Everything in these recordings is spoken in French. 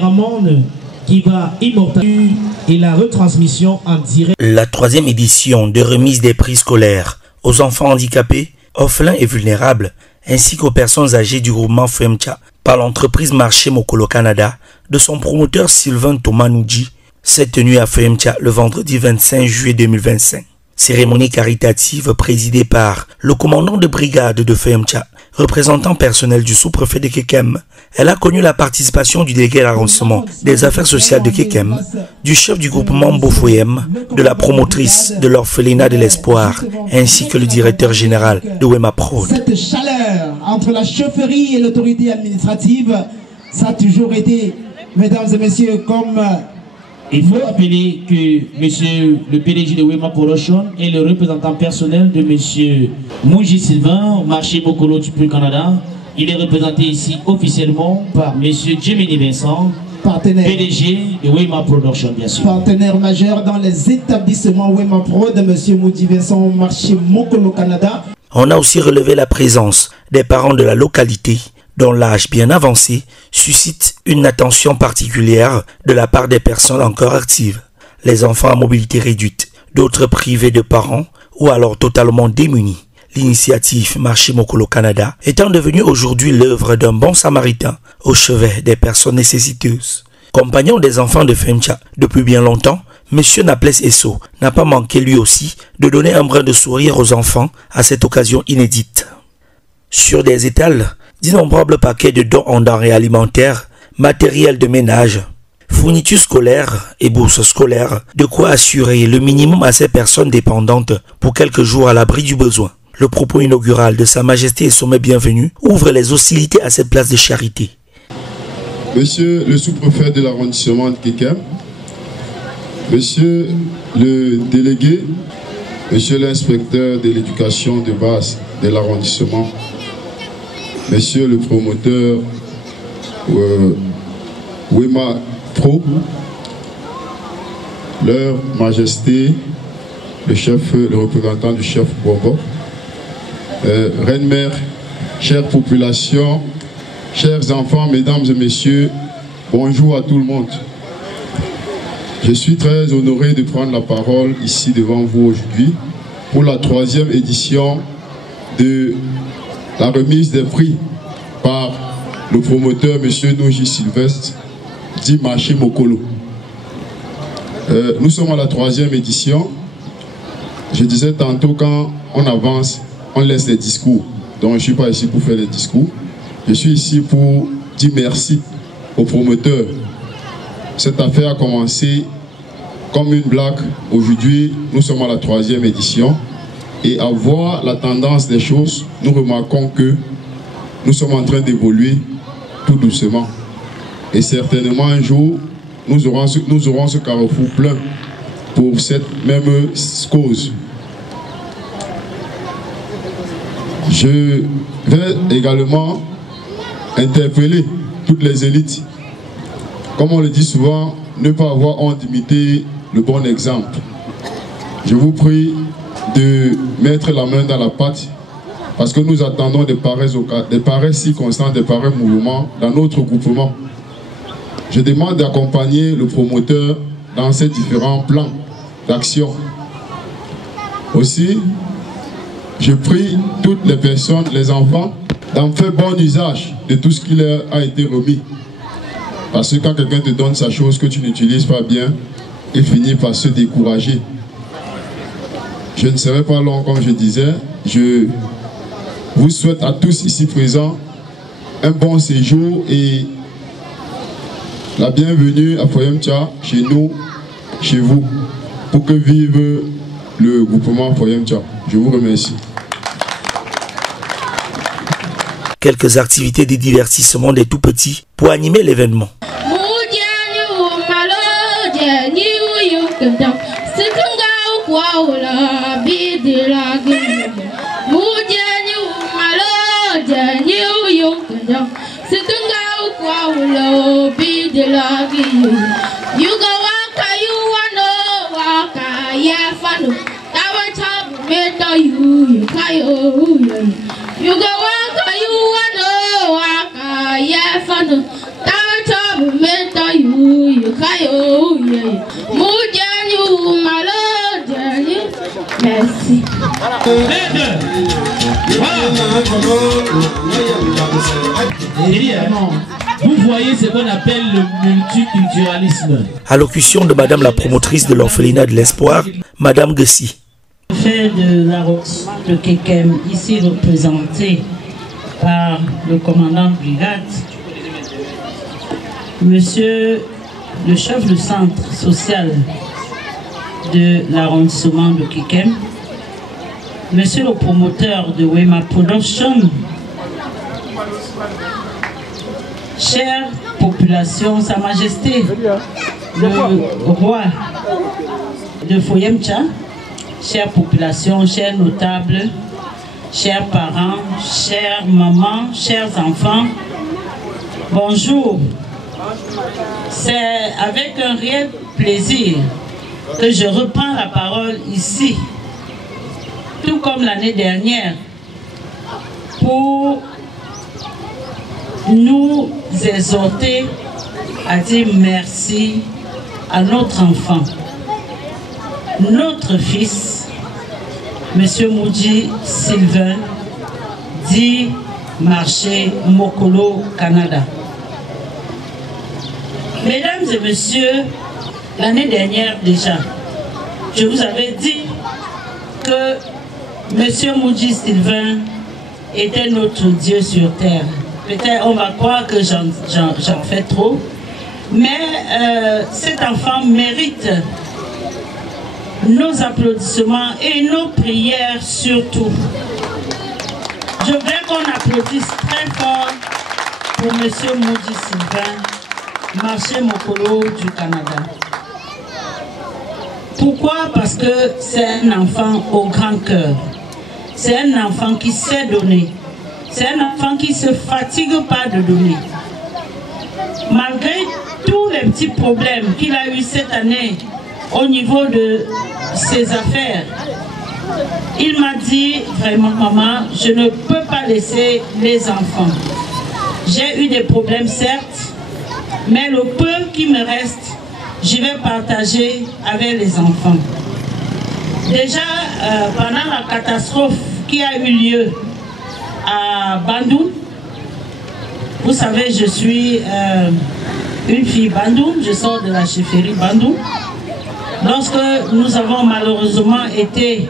caméraman qui va immortaliser et la retransmission en direct. La 3e édition de remise des prix scolaires aux enfants handicapés, orphelins et vulnérables, ainsi qu'aux personnes âgées du groupement FEMCHA par l'entreprise Marché Mokolo Canada de son promoteur Sylvain Thomas Noudji s'est tenue à FEMCHA le vendredi 25 juillet 2025. Cérémonie caritative présidée par le commandant de brigade de FEMCHA, représentant personnel du sous-préfet de Kekem. Elle a connu la participation du délégué à l'arrondissement des affaires sociales de Kekem, du chef du groupement Bofoyem, de la promotrice de l'orphelinat de l'espoir, ainsi que le directeur général de Wema Prod. Cette chaleur entre la chefferie et l'autorité administrative, ça a toujours été, mesdames et messieurs, comme... Il faut rappeler que monsieur le PDG de Wema Production est le représentant personnel de monsieur Mouji Sylvain, Marché Mokolo du Canada. Il est représenté ici officiellement par monsieur Jimmy Vincent, partenaire PDG de Wema Production, bien sûr. Partenaire majeur dans les établissements Wema Pro de monsieur Mouji Vincent, Marché Mokolo Canada. On a aussi relevé la présence des parents de la localité, dont l'âge bien avancé suscite une attention particulière de la part des personnes encore actives. Les enfants à mobilité réduite, d'autres privés de parents ou alors totalement démunis. L'initiative Marché Mokolo Canada étant devenue aujourd'hui l'œuvre d'un bon samaritain au chevet des personnes nécessiteuses. Compagnon des enfants de FEMCHA depuis bien longtemps, M. Naples Esso n'a pas manqué lui aussi de donner un brin de sourire aux enfants à cette occasion inédite. Sur des étals, d'innombrables paquets de dons en denrées alimentaires, matériel de ménage, fournitures scolaires et bourses scolaires, de quoi assurer le minimum à ces personnes dépendantes pour quelques jours à l'abri du besoin. Le propos inaugural de Sa Majesté et Sommet Bienvenu ouvre les hostilités à cette place de charité. Monsieur le sous-préfet de l'arrondissement de Kekem, monsieur le délégué, monsieur l'inspecteur de l'éducation de base de l'arrondissement, monsieur le promoteur Wema Pro, leur majesté, le représentant du chef Bobo, reine-mère, chère population, chers enfants, mesdames et messieurs, bonjour à tout le monde. Je suis très honoré de prendre la parole ici devant vous aujourd'hui pour la 3e édition de la remise des prix par le promoteur M. Noji Sylvestre, dit Marché Mokolo. Nous sommes à la 3e édition. Je disais tantôt, quand on avance, on laisse les discours. Donc je ne suis pas ici pour faire les discours. Je suis ici pour dire merci au promoteur. Cette affaire a commencé comme une blague. Aujourd'hui, nous sommes à la 3e édition. Et à voir la tendance des choses, nous remarquons que nous sommes en train d'évoluer tout doucement. Et certainement un jour, nous aurons ce carrefour plein pour cette même cause. Je vais également interpeller toutes les élites. Comme on le dit souvent, ne pas avoir honte d'imiter le bon exemple. Je vous prie de mettre la main dans la pâte parce que nous attendons des pareilles circonstances, des pareils mouvements dans notre groupement. Je demande d'accompagner le promoteur dans ces différents plans d'action. Aussi, je prie toutes les personnes, les enfants, d'en faire bon usage de tout ce qui leur a été remis. Parce que quand quelqu'un te donne sa chose que tu n'utilises pas bien, il finit par se décourager. Je ne serai pas long comme je disais. Je vous souhaite à tous ici présents un bon séjour et la bienvenue à FEMCHA, chez nous, chez vous, pour que vive le groupement FEMCHA. Je vous remercie. Quelques activités de divertissement des tout-petits pour animer l'événement. Merci. Vous voyez ce qu'on appelle le multiculturalisme. Allocution de Madame la promotrice de l'orphelinat de l'Espoir, Madame Gessi. Le fait de l'arrondissement de Kekem, ici représenté par le commandant de brigade, Monsieur le chef du centre social de l'arrondissement de Kekem, Monsieur le promoteur de Wema Production, chère population, Sa Majesté, le roi de Foyemcha, chère population, chers notables, chers parents, chères mamans, chers enfants, bonjour. C'est avec un réel plaisir que je reprends la parole ici, tout comme l'année dernière, pour nous exhorter à dire merci à notre enfant, notre fils, Monsieur Moudji Sylvain, dit Marché Mokolo, Canada. Mesdames et messieurs, l'année dernière déjà, je vous avais dit que Monsieur Moudji Sylvain était notre Dieu sur terre. Peut-être on va croire que j'en fais trop, mais cet enfant mérite nos applaudissements et nos prières surtout. Je voudrais qu'on applaudisse très fort pour Monsieur Moudji Sylvain, Marché Mokolo du Canada. Pourquoi? Parce que c'est un enfant au grand cœur. C'est un enfant qui sait donner. C'est un enfant qui ne se fatigue pas de donner. Malgré tous les petits problèmes qu'il a eu cette année au niveau de ses affaires, il m'a dit vraiment, maman, je ne peux pas laisser les enfants. J'ai eu des problèmes certes, mais le peu qui me reste, je vais partager avec les enfants. Déjà, pendant la catastrophe qui a eu lieu à Bandung, vous savez, je suis une fille Bandung, je sors de la chefferie Bandung. Lorsque nous avons malheureusement été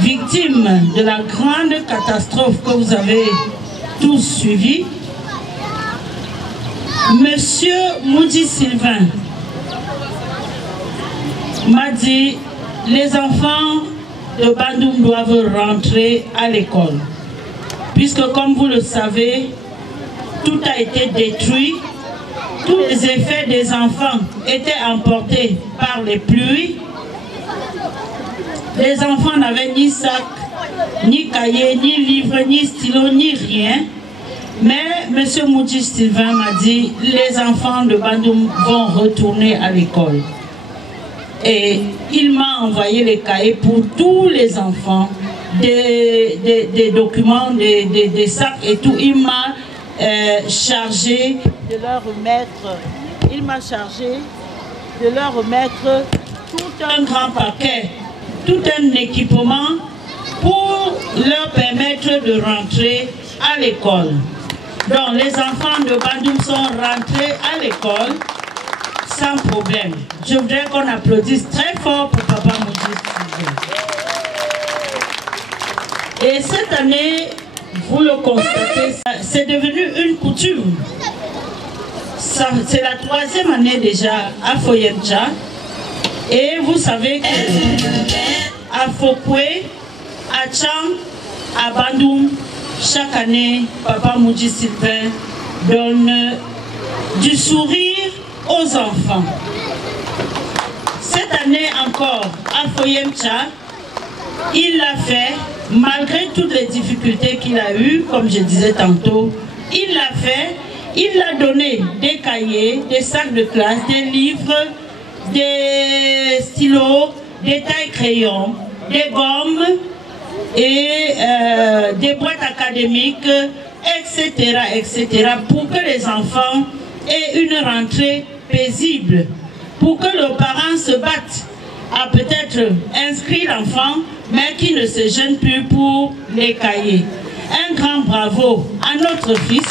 victimes de la grande catastrophe que vous avez tous suivie, Monsieur Moudji Sylvain m'a dit, les enfants de Bandung doivent rentrer à l'école. Puisque comme vous le savez, tout a été détruit, tous les effets des enfants étaient emportés par les pluies. Les enfants n'avaient ni sac, ni cahier, ni livre, ni stylo, ni rien. Mais M. Moudji Sylvain m'a dit, les enfants de Bandung vont retourner à l'école. Et il m'a envoyé les cahiers pour tous les enfants, des documents, des sacs et tout. Il m'a chargé de leur remettre, tout un grand paquet, tout un équipement pour leur permettre de rentrer à l'école. Donc les enfants de Bandung sont rentrés à l'école sans problème. Je voudrais qu'on applaudisse très fort pour Papa Moudji Sylvain. Et cette année, vous le constatez, c'est devenu une coutume. C'est la 3e année déjà à Foyemcha. Et vous savez qu'à Fokwe, à Tchang, à Bandung, chaque année, Papa Moudji Sylvain donne du sourire aux enfants. Cette année encore, à Foyemcha, il l'a fait, malgré toutes les difficultés qu'il a eues, comme je disais tantôt, il l'a fait, il a donné des cahiers, des sacs de classe, des livres, des stylos, des tailles-crayons, des gommes et des boîtes académiques, etc., etc., pour que les enfants aient une rentrée paisible pour que les parents se battent à peut-être inscrire l'enfant, mais qui ne se gêne plus pour les cahiers. Un grand bravo à notre fils.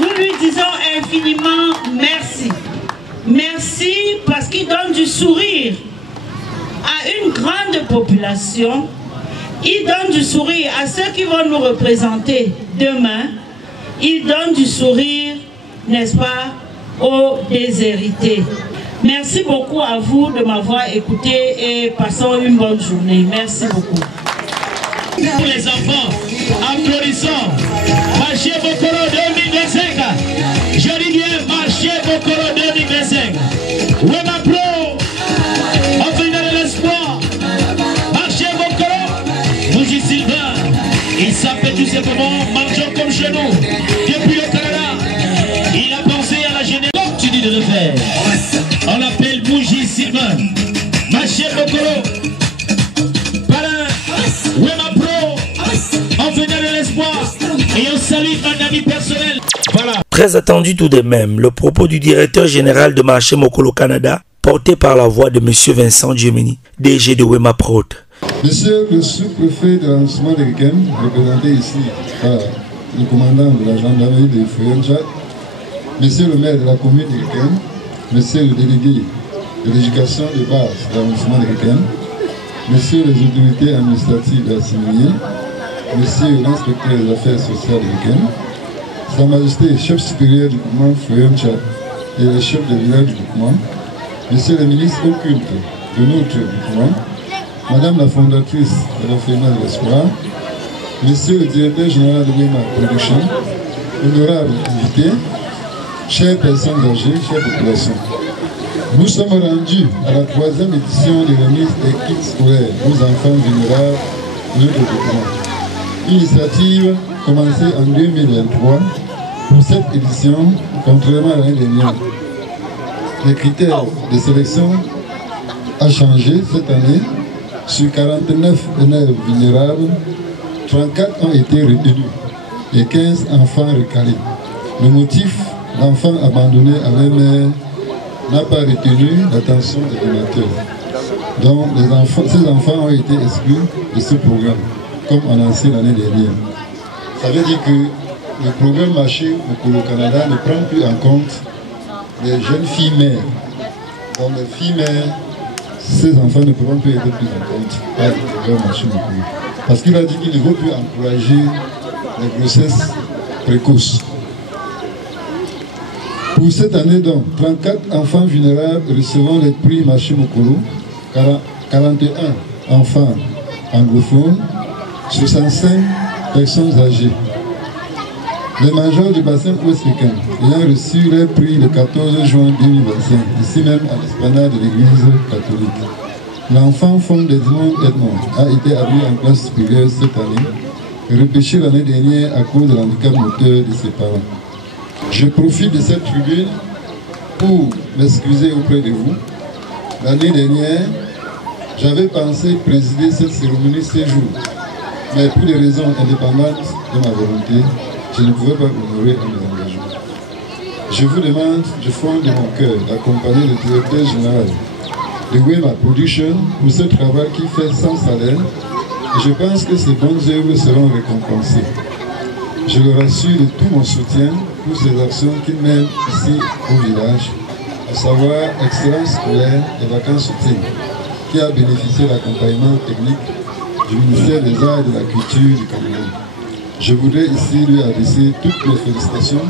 Nous lui disons infiniment merci. Merci parce qu'il donne du sourire à une grande population. Il donne du sourire à ceux qui vont nous représenter demain. Il donne du sourire, n'est-ce pas, aux déshérités. Merci beaucoup à vous de m'avoir écouté et passons une bonne journée. Merci beaucoup. Pour les enfants, applaudissons. Marché Bokoro 2025. Je dis bien Marché Bokoro 2025. Wema Pro, on fait de l'espoir. Marché Bokoro, Mouji Sylvain. Il s'appelle tout simplement Marjo comme chez nous. Depuis le Canada, il a pensé à la génération. Continue de le faire. On l'appelle Mouji Sylvain. Marché Bokoro. Wema Pro, on venait de l'espoir et on salue un ami personnel. Voilà. Très attendu tout de même, le propos du directeur général de Marché Mokolo Canada, porté par la voix de M. Vincent Djemeni, DG de Wema Prod. Monsieur le sous-préfet de l'arrondissement de Riken, représenté ici par le commandant de la gendarmerie de Fouyencha, Monsieur le maire de la commune de Riken, Monsieur le délégué de l'éducation de base de l'arrondissement de Riken, Messieurs les autorités administratives et assimilées, Messieurs l'inspecteur des affaires sociales de Riken, Sa Majesté, chef supérieur du groupement Fouyencha et le chef de village du groupement, Messieurs les ministres occultes de notre groupement, Madame la fondatrice de l'Orphelinat de l'Espoir, Monsieur le directeur général de Wema Production, honorables invités, chères personnes âgées, chères populations. Nous sommes rendus à la 3e édition de remise des kits scolaires aux enfants vulnérables de notre groupement. Initiative commencée en 2023 pour cette édition, contrairement à l'année dernière. Les critères de sélection ont changé cette année. Sur 49 élèves vulnérables, 34 ont été retenus et 15 enfants recalés. Le motif, l'enfant abandonné à leur mère n'a pas retenu l'attention des donateurs. Donc ces enfants ont été exclus de ce programme, comme annoncé l'année dernière. Ça veut dire que le programme Marché au Canada ne prend plus en compte les jeunes filles mères. Donc les filles mères, ces enfants ne pourront plus être pris en compte par le programme Marché au Canada. Parce qu'il a dit qu'il ne veut plus encourager les grossesses précoces. Pour cette année donc, 34 enfants vulnérables recevront les prix Marché Mokolo, 41 enfants anglophones, 65 personnes âgées. Les majors du bassin ouest-africain ayant reçu les prix le 14 juin 2025, ici même à l'esplanade de l'église catholique. L'enfant Fond d'Edmond a été admis en classe supérieure cette année, repêché l'année dernière à cause de l'handicap moteur de ses parents. Je profite de cette tribune pour m'excuser auprès de vous. L'année dernière, j'avais pensé présider cette cérémonie ces jours, mais pour des raisons indépendantes de ma volonté, je ne pouvais pas honorer à mes engagements. Je vous demande du fond de mon cœur d'accompagner le directeur général de Wema Production pour ce travail qu'il fait sans salaire, et je pense que ces bonnes œuvres seront récompensées. Je le rassure de tout mon soutien pour ces actions qu'il mène ici au village, à savoir excellence scolaire et vacances utiles, qui a bénéficié de l'accompagnement technique du ministère des Arts et de la Culture du Cameroun. Je voudrais ici lui adresser toutes mes félicitations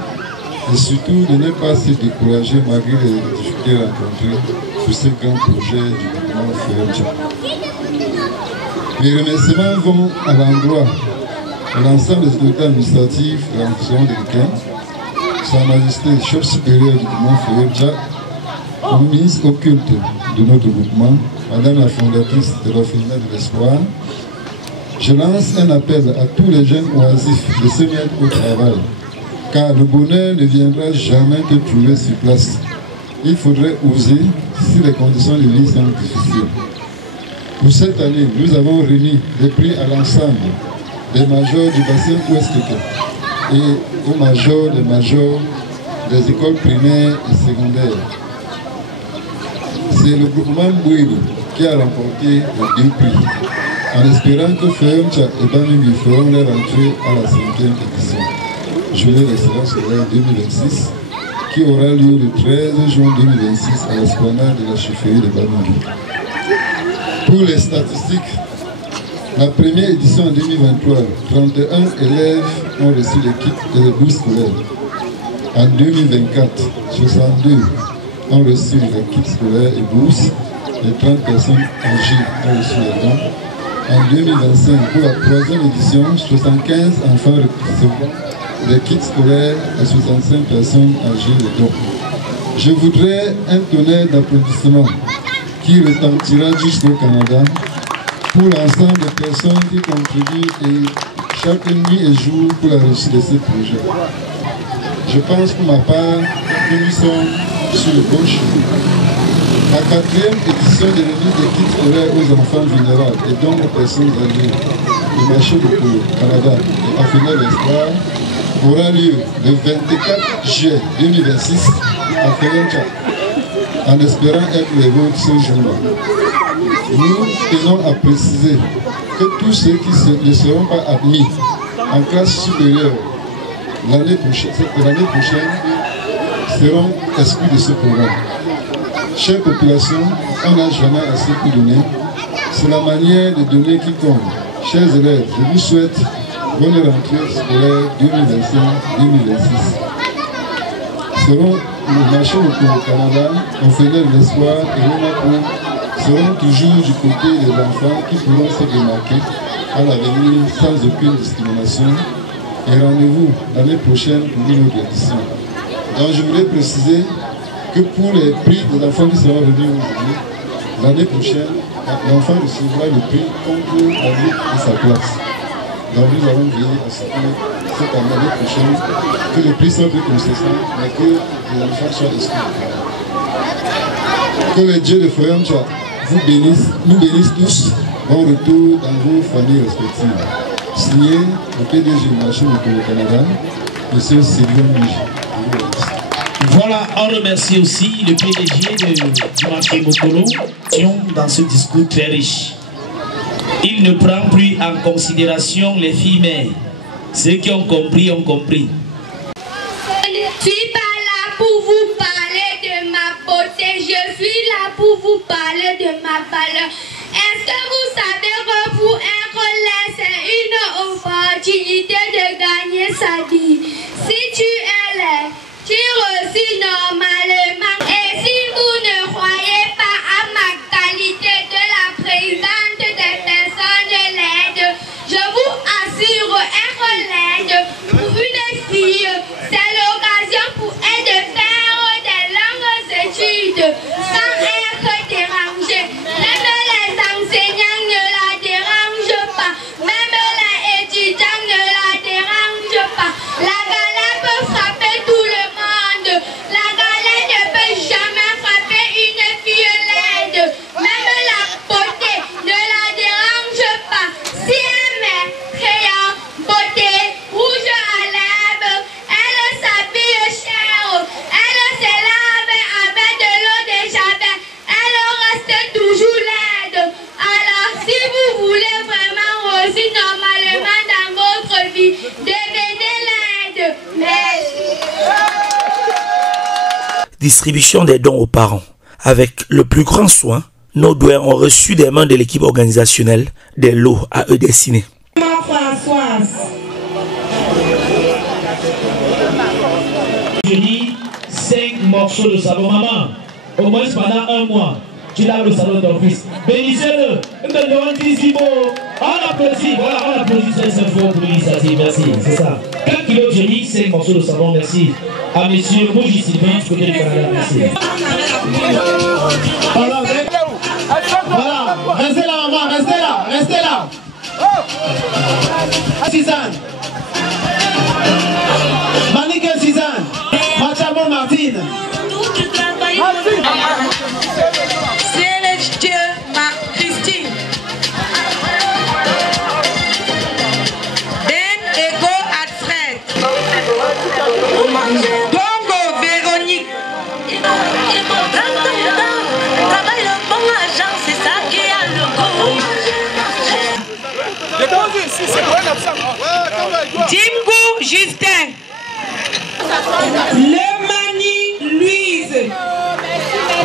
et surtout de ne pas se décourager malgré les difficultés rencontrées pour ce grand projet du gouvernement Fouyencha. Mes remerciements vont à l'endroit de l'ensemble des autorités administratives de l'arrondissement de Riken, Sa Majesté, chef supérieur du gouvernement Fouyencha, au ministre occulte de notre groupement, Madame la fondatrice de l'Orphelinat de l'Espoir. Je lance un appel à tous les jeunes oisifs de se mettre au travail, car le bonheur ne viendra jamais te trouver sur place. Il faudrait oser si les conditions de vie sont difficiles. Pour cette année, nous avons remis des prix à l'ensemble des majors du bassin ouest et aux majors des majors des écoles primaires et secondaires. C'est le groupement Mbouébou qui a remporté les 2 prix, en espérant que Feumcha et Banimi feront leur entrée à la 5e édition, Journée d'excellence scolaire 2026, qui aura lieu le 13 juin 2026 à l'esplanade de la chefferie de Banimi. Pour les statistiques, la première édition en 2023, 31 élèves ont reçu des kits et des bourses scolaires. En 2024, 62 ont reçu les kits scolaires et bourses. Les 30 personnes âgées ont reçu les dons. En 2025, pour la 3e édition, 75 enfants recevront des kits scolaires et 65 personnes âgées les dons. Je voudrais un tonnerre d'applaudissements qui retentira jusqu'au Canada pour l'ensemble des personnes qui contribuent et chaque nuit et jour pour la réussite de ces projets. Je pense pour ma part que nous sommes sur le bon chemin. La 4e édition de remise des kits scolaires aux enfants vulnérables et donc aux personnes âgées du marché de Polo, Canada et Affinel Espoir aura lieu le 24 juillet 2026 à Ferencha, en espérant être les vôtres ce jour-là. Nous tenons à préciser que tous ceux qui ne seront pas admis en classe supérieure l'année prochaine seront exclus de ce programme. Chère population, on n'a jamais assez pu donner. C'est la manière de donner qui compte. Chers élèves, je vous souhaite bonne rentrée scolaire 2025-2026. Selon le marché au Canada, on fait l'espoir et le seront toujours du côté des enfants qui pourront se démarquer à l'avenir sans aucune discrimination. Et rendez-vous l'année prochaine pour une autre édition. Donc je voulais préciser que pour les prix des enfants qui seront venus aujourd'hui, l'année prochaine, l'enfant recevra le prix contre l'année de sa classe. Donc nous allons veiller à ce que cette année prochaine, que les prix soient plus consistants, mais que les enfants soient exclus. Que les dieux de Foyamcha vous bénissent, nous bénissent tous. Bon retour dans vos familles respectives. Signé le PDG du marché au Canada, M. Sylvain Miji. Voilà, on remercie aussi le PDG du marché Mokolo dans ce discours très riche. Il ne prend plus en considération les filles mères. Ceux qui ont compris, ont compris. Je ne suis pas là pour vous parler de ma beauté, je suis là pour vous parler de ma valeur. Est-ce que vous savez que pour un relais, c'est une opportunité de gagner sa vie? Si tu es là, tu reçus normalement. Et si vous ne croyez pas à ma qualité de la présidente des personnes de l'aide, je vous assure, être l'aide pour une fille, c'est l'occasion pour elle de faire des longues études sans être dérangée. Même les enseignants ne la dérangent pas, même les étudiants ne la dérangent pas. La galère peut frapper tout le monde. La galère ne peut jamais frapper une fille laide. Même la beauté ne la dérange pas. Si elle met crayon, beauté, rouge à lèvres, elle s'habille cher, elle se lave avec de l'eau de javel, elle reste toujours laide. Alors si vous voulez vraiment aussi normalement dans votre vie, devenez laide. Merci. Distribution des dons aux parents. Avec le plus grand soin, nos doués ont reçu des mains de l'équipe organisationnelle des lots à eux destinés. Maman Françoise. Je dis 5 morceaux de savon, maman. Au moins pendant 1 mois, tu laves le salon de ton fils. Bénissez-le. On applaudit. Voilà, on applaudit cette fois pour l'initiative. Merci. C'est ça. 4 kilos de génie, 5 morceaux de savon. Merci. À monsieur Moji Sylvain, du côté du Canada. Merci. Voilà, restez là, maman, restez là. Suzanne. Manique Suzanne. Machamo Martine. C'est le Dieu, ma Christine. Ben Ego Alfred. Bongo Dimgou Justin. Le Mani Louise.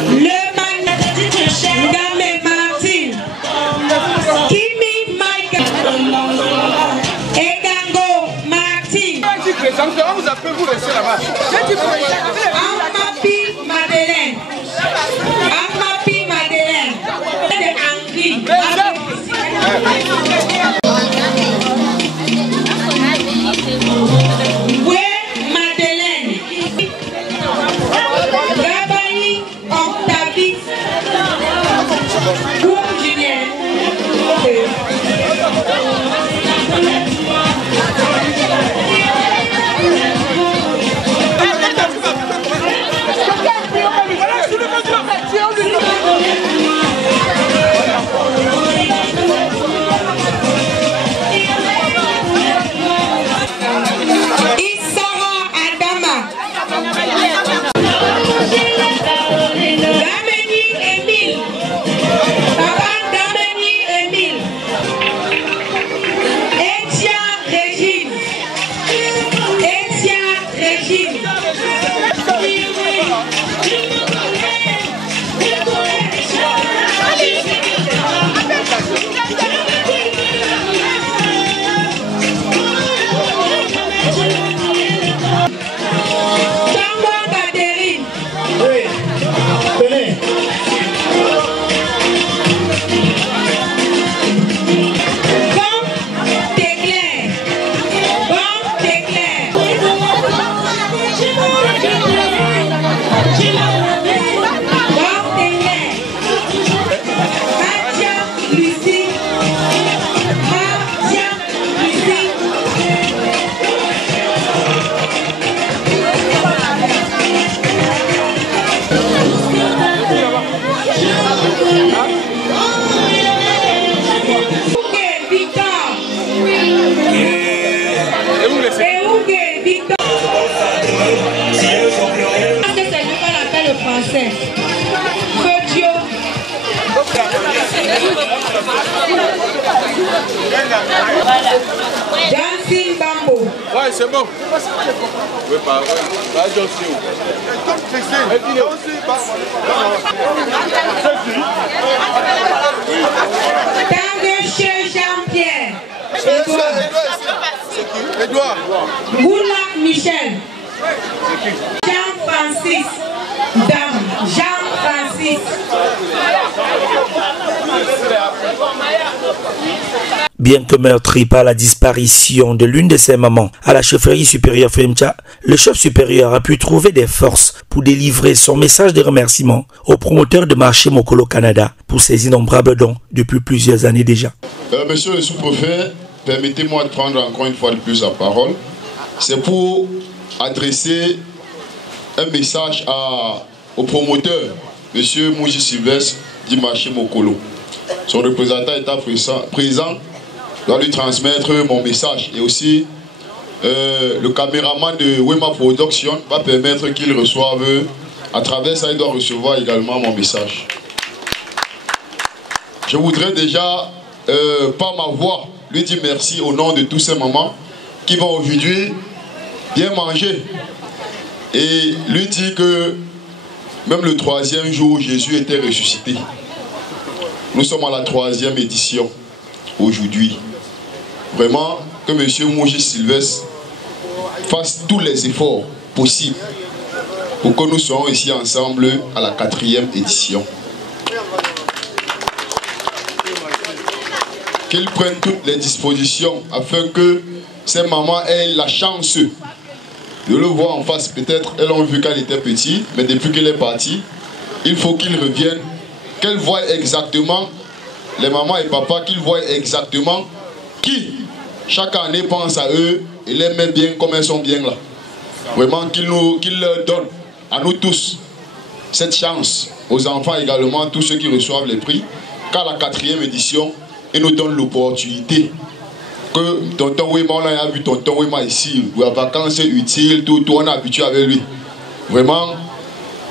Le Mani Ngame Martine. Kimi Michael. Egango Martine. Vous restez là-bas. Amapi Madeleine. Amapi Madeleine. Ouais, Madeleine. Gabaï Octavie. Pour Julien. Dancing Bambo. Ouais, c'est bon. Oui, pas Jean-Pierre. Edouard. Goulak Michel. Jean-Francis. Dame. Jean-Francis. Bien que meurtri par la disparition de l'une de ses mamans à la chefferie supérieure Femcha, le chef supérieur a pu trouver des forces pour délivrer son message de remerciement aux promoteurs de marché Mokolo Canada pour ses innombrables dons depuis plusieurs années déjà. Monsieur le sous-préfet, permettez-moi de prendre encore une fois de plus la parole. C'est pour adresser un message au promoteur, monsieur Mouji Sylvestre du marché Mokolo. Son représentant étant présent, doit lui transmettre mon message. Et aussi, le caméraman de Wema Production va permettre qu'il reçoive, à travers ça, il doit recevoir également mon message. Je voudrais déjà, par ma voix, lui dire merci au nom de tous ces mamans qui vont aujourd'hui bien manger. Et lui dire que même le 3e jour, Jésus était ressuscité. Nous sommes à la 3e édition aujourd'hui. Vraiment, que M. Mouji Sylvestre fasse tous les efforts possibles pour que nous soyons ici ensemble à la 4e édition. Qu'il prenne toutes les dispositions afin que ces mamans aient la chance de le voir en face. Peut-être elles l'ont vu quand elle était petite, mais depuis qu'elle est partie, il faut qu'ils reviennent, qu'elles voient exactement, les mamans et papas, qu'ils voient exactement qui, chaque année, pense à eux et les met bien comme elles sont bien là. Vraiment qu'ils leur donnent, à nous tous, cette chance, aux enfants également, tous ceux qui reçoivent les prix, qu'à la 4e édition, ils nous donnent l'opportunité. Que tonton Wema, on a vu tonton Wema ici, où la vacance est utile, tout, on est habitué avec lui. Vraiment,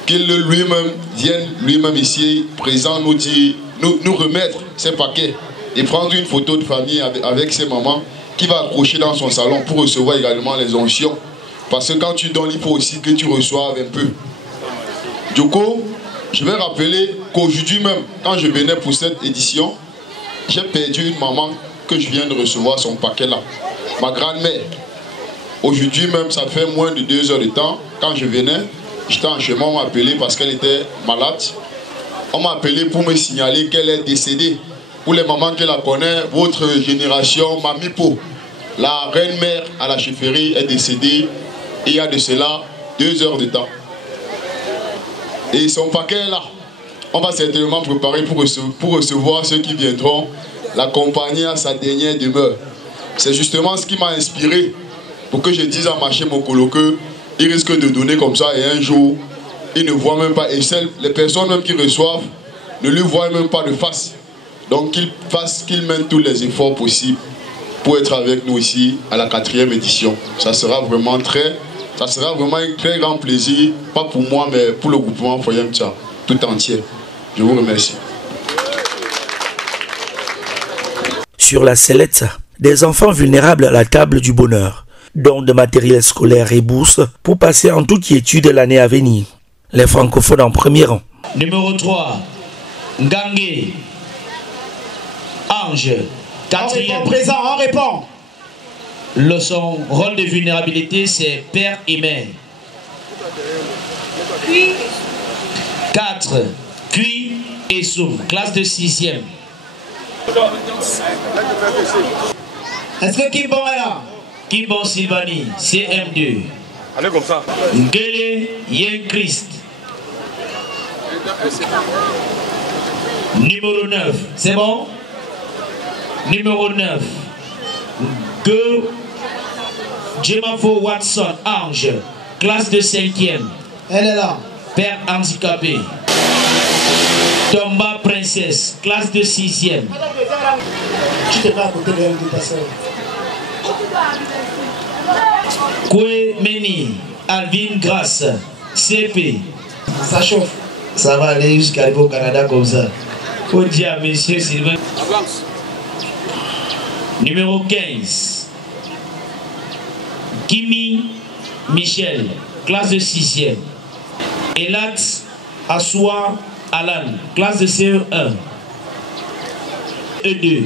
qu'il lui-même vienne lui-même ici, présent, nous dire, nous remettre ces paquets et prendre une photo de famille avec ses mamans qui va accrocher dans son salon pour recevoir également les onctions. Parce que quand tu donnes, il faut aussi que tu reçoives un peu. Du coup, je vais rappeler qu'aujourd'hui même, quand je venais pour cette édition, j'ai perdu une maman que je viens de recevoir son paquet là. Ma grand-mère. Aujourd'hui même, ça fait moins de 2 heures de temps. Quand je venais, j'étais en chemin, on m'a appelé parce qu'elle était malade. On m'a appelé pour me signaler qu'elle est décédée. Pour les mamans qui la connaissent, votre génération, Mamie Po, la reine-mère à la chefferie est décédée il y a de cela 2 heures de temps. Et son paquet est là. On va certainement préparer pour recevoir ceux qui viendront l'accompagner à sa dernière demeure. C'est justement ce qui m'a inspiré pour que je dise à Maché Mokolo qu'il risque de donner comme ça et un jour, il ne voit même pas. Et les personnes même qui reçoivent ne lui voient même pas de face. Donc qu'il mène tous les efforts possibles pour être avec nous ici à la 4e édition. Ça sera vraiment un très grand plaisir, pas pour moi, mais pour le groupement Foyem Tcha tout entier. Je vous remercie. Sur la sellette, des enfants vulnérables à la table du bonheur, dont de matériel scolaire et bourses pour passer en toute quiétude l'année à venir. Les francophones en premier rang. Numéro 3, Ngangé, Ange, 4e. Présent, on répond. Son rôle de vulnérabilité, c'est père et mère. 4, Cui et Soum, classe de 6e. Est-ce que Kimbon est là? Kimbon Sylvanie, CM2. Allez comme ça. Ngele Yen Christ. Numéro 9, c'est bon? Numéro 9, Go Jemafo Watson, Ange, classe de 5e. Elle est là. Père handicapé. Tomba Princesse, classe de 6e. Tu t'es pas à côté de ta soeur. Koué Meni, Alvin Grasse, CP. Ça chauffe. Ça va aller jusqu'à au Canada comme ça. Faut dire à monsieur Sylvain. Numéro 15. Kimi Michel, classe de 6e. Elat Assoua Alan, classe de CE1. E2.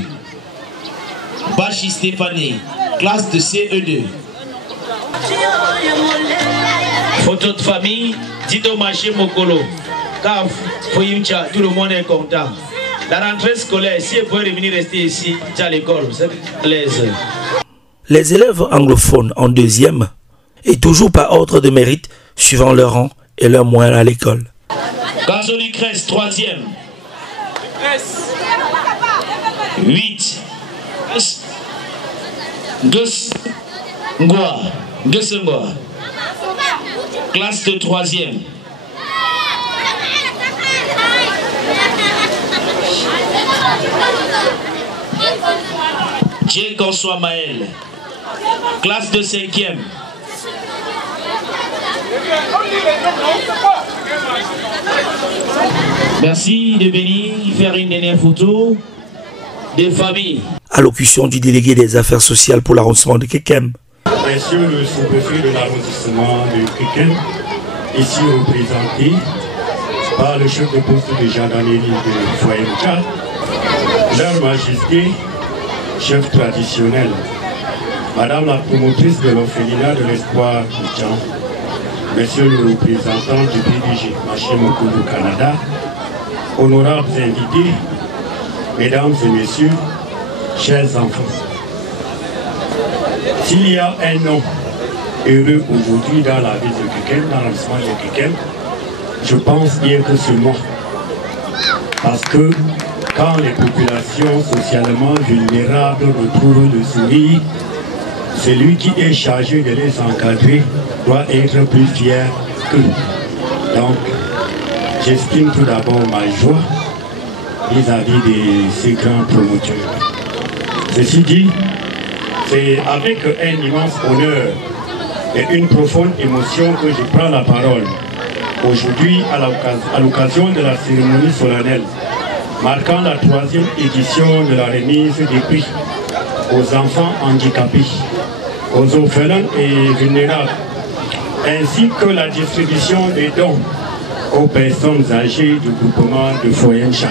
Bachi Stéphanie, classe de CE2. Photo de famille, Dido Maché Mokolo. Car Foyimcha, tout le monde est content. La rentrée scolaire, si elle pouvait revenir rester ici, à l'école, c'est l'aise. Les élèves anglophones en 2e, et toujours par ordre de mérite, suivant leur rang et leur moyen à l'école. Gazoli Cress, 3e. 8. Gus Ngoa, classe de 3e. Dieu Gonsois Maël, classe de 5e. Merci de venir faire une dernière photo des familles. Allocution du délégué des affaires sociales pour l'arrondissement de Kekem. Monsieur le sous-préfet de l'arrondissement de Kekem, ici représenté par le chef de poste de gendarmerie de Foyem Tcha, Leur Majesté, chef traditionnel, Madame la promotrice de l'orphelinat de l'espoir du Tcham, Monsieur le représentant du PDG, Maché Mokolo Canada, honorables invités, Mesdames et Messieurs, chers enfants. S'il y a un nom heureux aujourd'hui dans la ville de Kekem, dans l'arrondissement de Kekem, je pense bien que c'est moi. Parce que quand les populations socialement vulnérables retrouvent le sourire, celui qui est chargé de les encadrer doit être plus fier qu'eux. Donc, j'estime tout d'abord ma joie vis-à-vis de ces grands promoteurs. Ceci dit, c'est avec un immense honneur et une profonde émotion que je prends la parole aujourd'hui à l'occasion de la cérémonie solennelle marquant la 3e édition de la remise des prix aux enfants handicapés, aux orphelins et vulnérables, ainsi que la distribution des dons aux personnes âgées du groupement de Foyencha.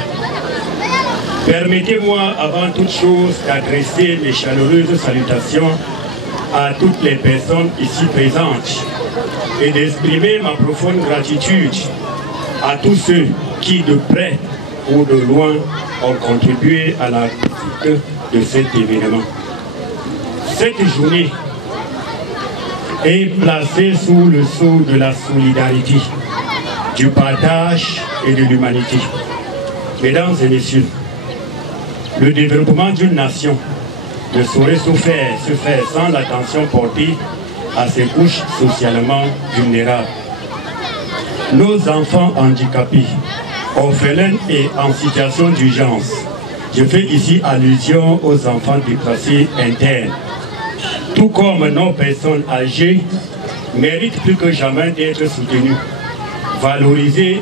Permettez-moi avant toute chose d'adresser mes chaleureuses salutations à toutes les personnes ici présentes et d'exprimer ma profonde gratitude à tous ceux qui, de près ou de loin, ont contribué à la réussite de cet événement. Cette journée est placée sous le sceau de la solidarité, du partage et de l'humanité. Mesdames et messieurs, le développement d'une nation ne saurait se faire sans l'attention portée à ces couches socialement vulnérables. Nos enfants handicapés, orphelins et en situation d'urgence, je fais ici allusion aux enfants déplacés internes, tout comme nos personnes âgées, méritent plus que jamais d'être soutenues, valorisées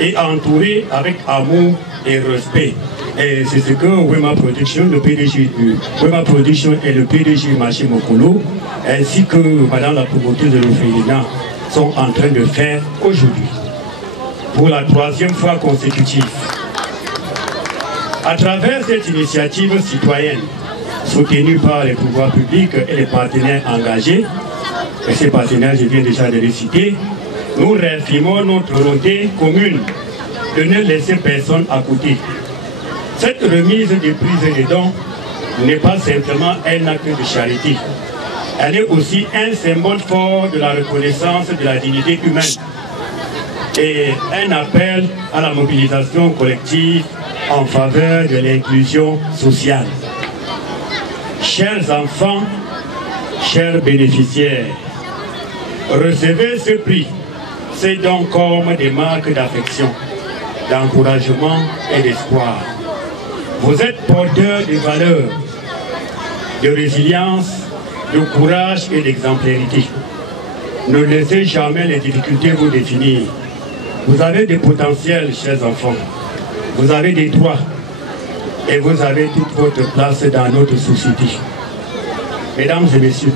et entourées avec amour et respect. Et c'est ce que Wema Production, le PDG de Wema Production et le PDG Maché Mokolo, ainsi que Madame la promotrice de l'Ofélina, sont en train de faire aujourd'hui, pour la 3e fois consécutive. À travers cette initiative citoyenne, soutenue par les pouvoirs publics et les partenaires engagés, et ces partenaires, je viens déjà de les citer, nous réaffirmons notre volonté commune de ne laisser personne à côté. Cette remise des prix et des dons n'est pas simplement un acte de charité. Elle est aussi un symbole fort de la reconnaissance de la dignité humaine et un appel à la mobilisation collective en faveur de l'inclusion sociale. Chers enfants, chers bénéficiaires, recevez ce prix. C'est donc comme des marques d'affection, d'encouragement et d'espoir. Vous êtes porteurs de valeurs, de résilience, de courage et d'exemplarité. Ne laissez jamais les difficultés vous définir. Vous avez des potentiels, chers enfants. Vous avez des droits. Et vous avez toute votre place dans notre société. Mesdames et messieurs,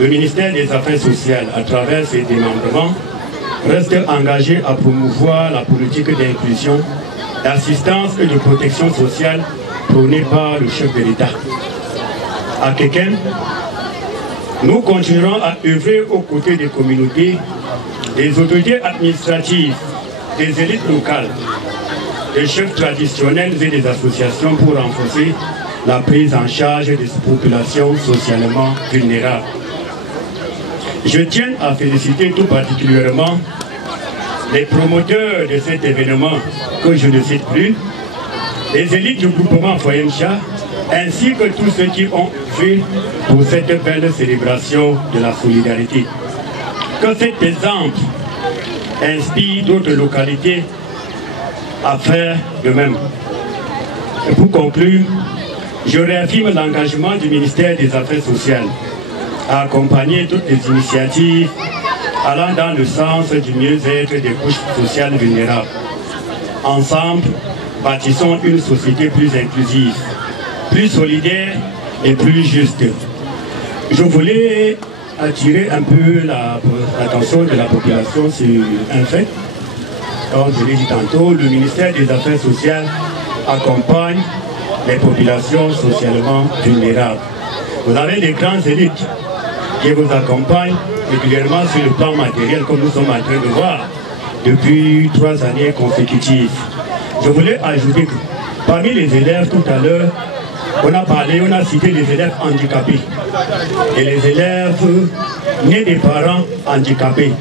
le ministère des Affaires sociales, à travers ses démembrements, reste engagé à promouvoir la politique d'inclusion, d'assistance et de protection sociale prônée par le chef de l'État. À Kéken, nous continuerons à œuvrer aux côtés des communautés, des autorités administratives, des élites locales, des chefs traditionnels et des associations pour renforcer la prise en charge des populations socialement vulnérables. Je tiens à féliciter tout particulièrement les promoteurs de cet événement, que je ne cite plus, les élites du groupement Foyencha, ainsi que tous ceux qui ont fait pour cette belle célébration de la solidarité. Que cet exemple inspire d'autres localités à faire de même. Et pour conclure, je réaffirme l'engagement du ministère des Affaires sociales à accompagner toutes les initiatives allant dans le sens du mieux-être des couches sociales vulnérables. Ensemble, bâtissons une société plus inclusive, plus solidaire et plus juste. Je voulais attirer un peu l'attention de la population sur un fait. Comme je l'ai dit tantôt, le ministère des Affaires sociales accompagne les populations socialement vulnérables. Vous avez des grandes élites qui vous accompagnent régulièrement sur le plan matériel, comme nous sommes en train de voir depuis 3 années consécutives. Je voulais ajouter que parmi les élèves tout à l'heure, on a cité les élèves handicapés et les élèves nés des parents handicapés.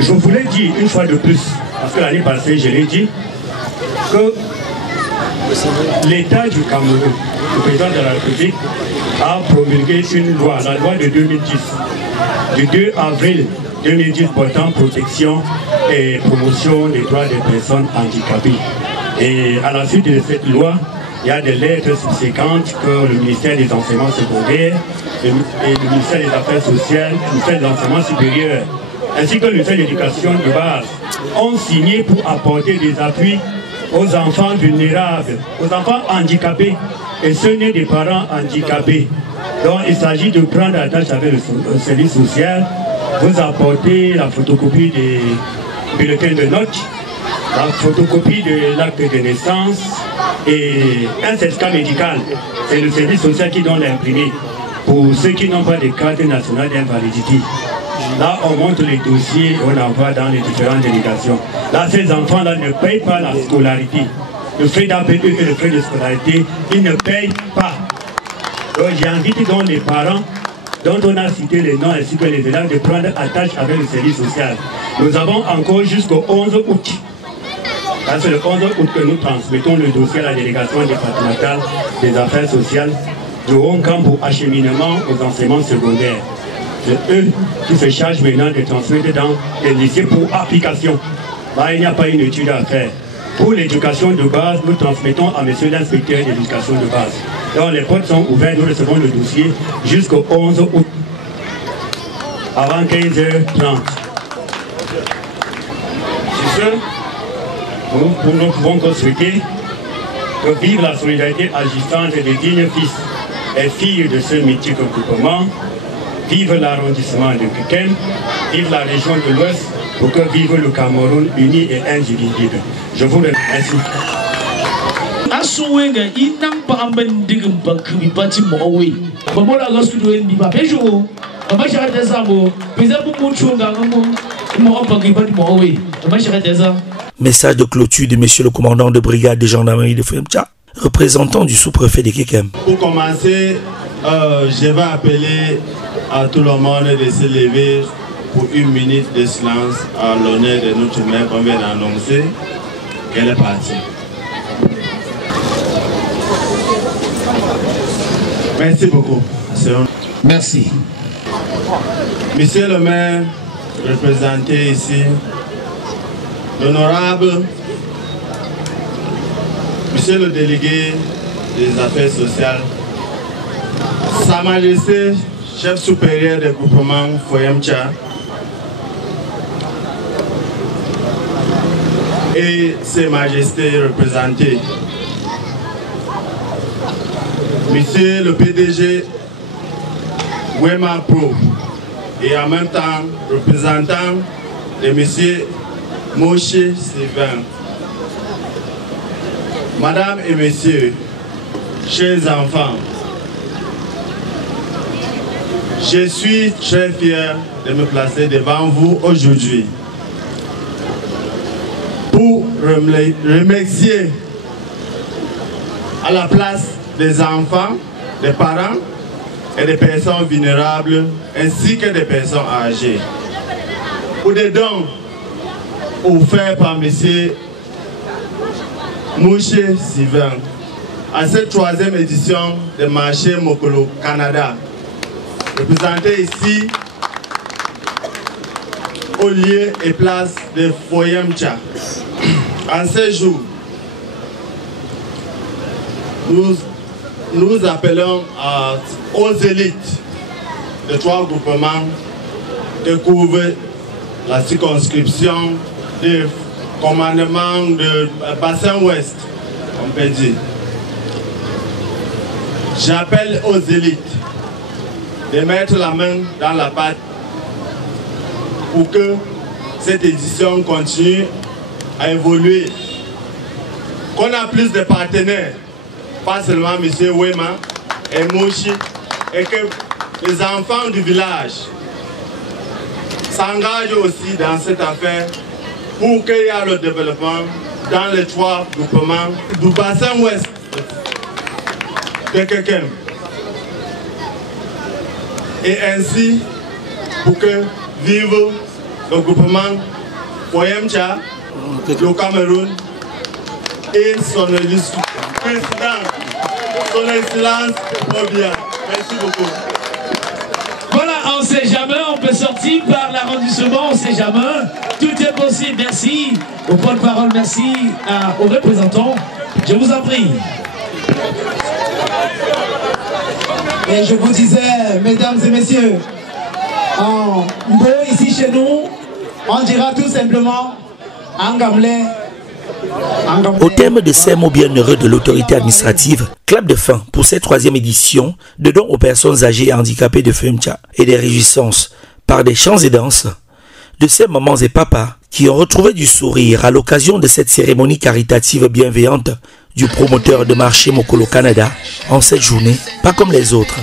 Je voulais dire une fois de plus, parce que l'année passée je l'ai dit, que l'État du Cameroun, le président de la République, a promulgué une loi, la loi de 2010, du 2 avril 2010 portant protection et promotion des droits des personnes handicapées. Et à la suite de cette loi, il y a des lettres subséquentes que le ministère des Enseignements secondaires et le ministère des Affaires sociales, le ministère de l'Enseignement supérieur ainsi que le fait d'éducation de base ont signé pour apporter des appuis aux enfants vulnérables, aux enfants handicapés et ceux nés des parents handicapés. Donc il s'agit de prendre attache avec le service social, vous apporter la photocopie des bulletins de notes, la photocopie de l'acte de naissance et un certificat médical. C'est le service social qui doit l'imprimer pour ceux qui n'ont pas de carte nationale d'invalidité. Là, on montre les dossiers et on envoie dans les différentes délégations. Là, ces enfants-là ne payent pas la scolarité. Le frais d'APE et le frais de scolarité, ils ne payent pas. Donc, j'invite donc les parents dont on a cité les noms ainsi que les élèves de prendre attache avec le service social. Nous avons encore jusqu'au 11 août. C'est le 11 août que nous transmettons le dossier à la délégation départementale des affaires sociales de Hong-Kong pour acheminement aux enseignements secondaires. C'est eux qui se chargent maintenant de transmettre dans les lycées pour application. Là, il n'y a pas une étude à faire. Pour l'éducation de base, nous transmettons à monsieur l'inspecteur d'éducation de base. Donc les portes sont ouvertes, nous recevons le dossier jusqu'au 11 août, avant 15h30. C'est ça. Nous pouvons souhaiter que vive la solidarité agissante des dignes fils et filles de ce mythique groupement, vive l'arrondissement de Kikem, vive la région de l'Ouest, pour que vive le Cameroun uni et indivisible. Je vous remercie. Message de clôture de monsieur le commandant de brigade de gendarmerie de Fouemtcha, représentant du sous-préfet de Kekem. Pour commencer, je vais appeler à tout le monde de se lever pour une minute de silence à l'honneur de notre mère qu'on vient d'annoncer qu'elle est partie. Merci beaucoup. Merci. Monsieur le maire, représenté ici, l'honorable monsieur le délégué des affaires sociales, Sa Majesté, chef supérieur du groupement Fouemtcha, et Ses Majestés représentées, monsieur le PDG Wema Pro et en même temps représentant de monsieur Moshe Sylvain. Madame et messieurs, chers enfants, je suis très fier de me placer devant vous aujourd'hui pour remercier à la place des enfants, des parents et des personnes vulnérables ainsi que des personnes âgées pour des dons offert par M. Moshe Sylvain à cette 3e édition de marché Mokolo Canada, représenté ici au lieu et place de Fouemtcha. En ce jour, nous appelons aux élites de 3 groupements de couvrir la circonscription du commandement de bassin ouest, on peut dire. J'appelle aux élites de mettre la main dans la pâte pour que cette édition continue à évoluer. Qu'on a plus de partenaires, pas seulement M. Wema et Moshe, et que les enfants du village s'engagent aussi dans cette affaire pour qu'il y ait le développement dans les 3 groupements du bassin ouest de Kekem. Et ainsi, pour que vive le groupement Fouemtcha, le Cameroun et son président, son excellence Obia. Merci beaucoup. Voilà, on ne sait jamais, on peut sortir par l'arrondissement, on ne sait jamais. Tout est possible, merci au porte-parole, merci aux représentants. Je vous en prie. Et je vous disais, mesdames et messieurs, en Mbo, ici chez nous, On dira tout simplement Angamlé. Au terme de ces mots bienheureux de l'autorité administrative, clap de fin pour cette 3e édition de dons aux personnes âgées et handicapées de FEMCHA et des réjouissances par des chants et danses de ces mamans et papas qui ont retrouvé du sourire à l'occasion de cette cérémonie caritative bienveillante du promoteur de marché Mokolo Canada en cette journée, pas comme les autres.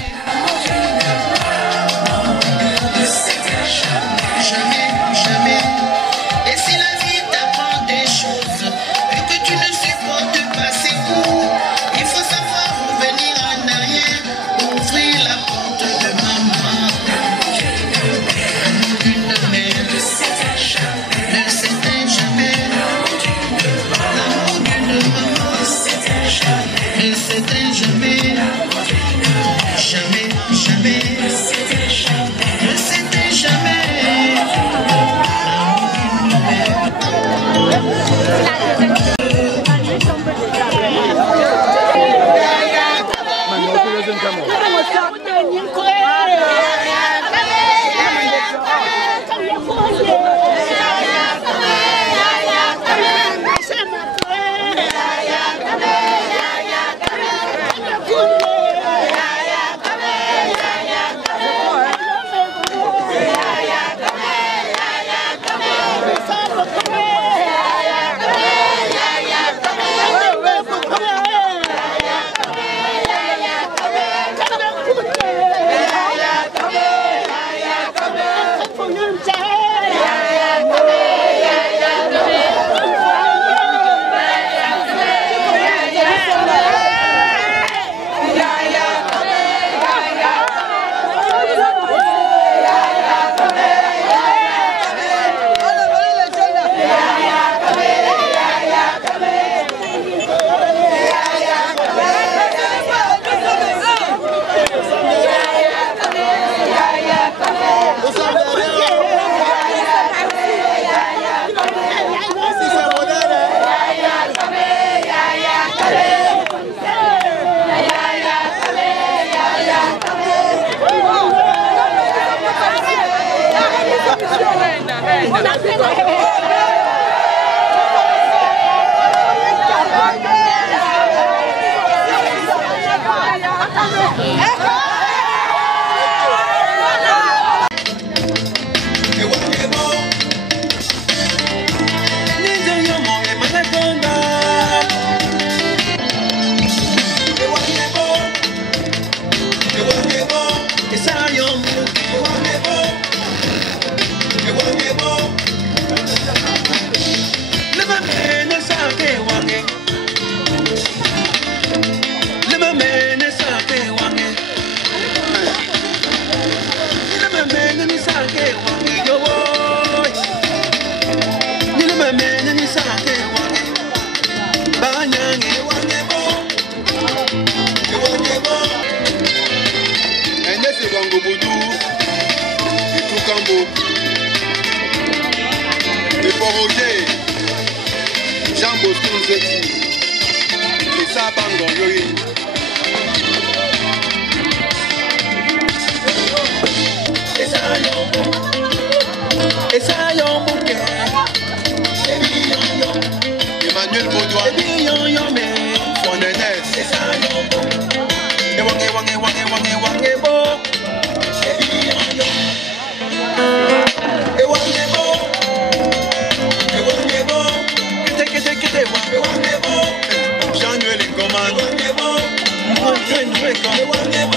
Jean-Noël Ngoman,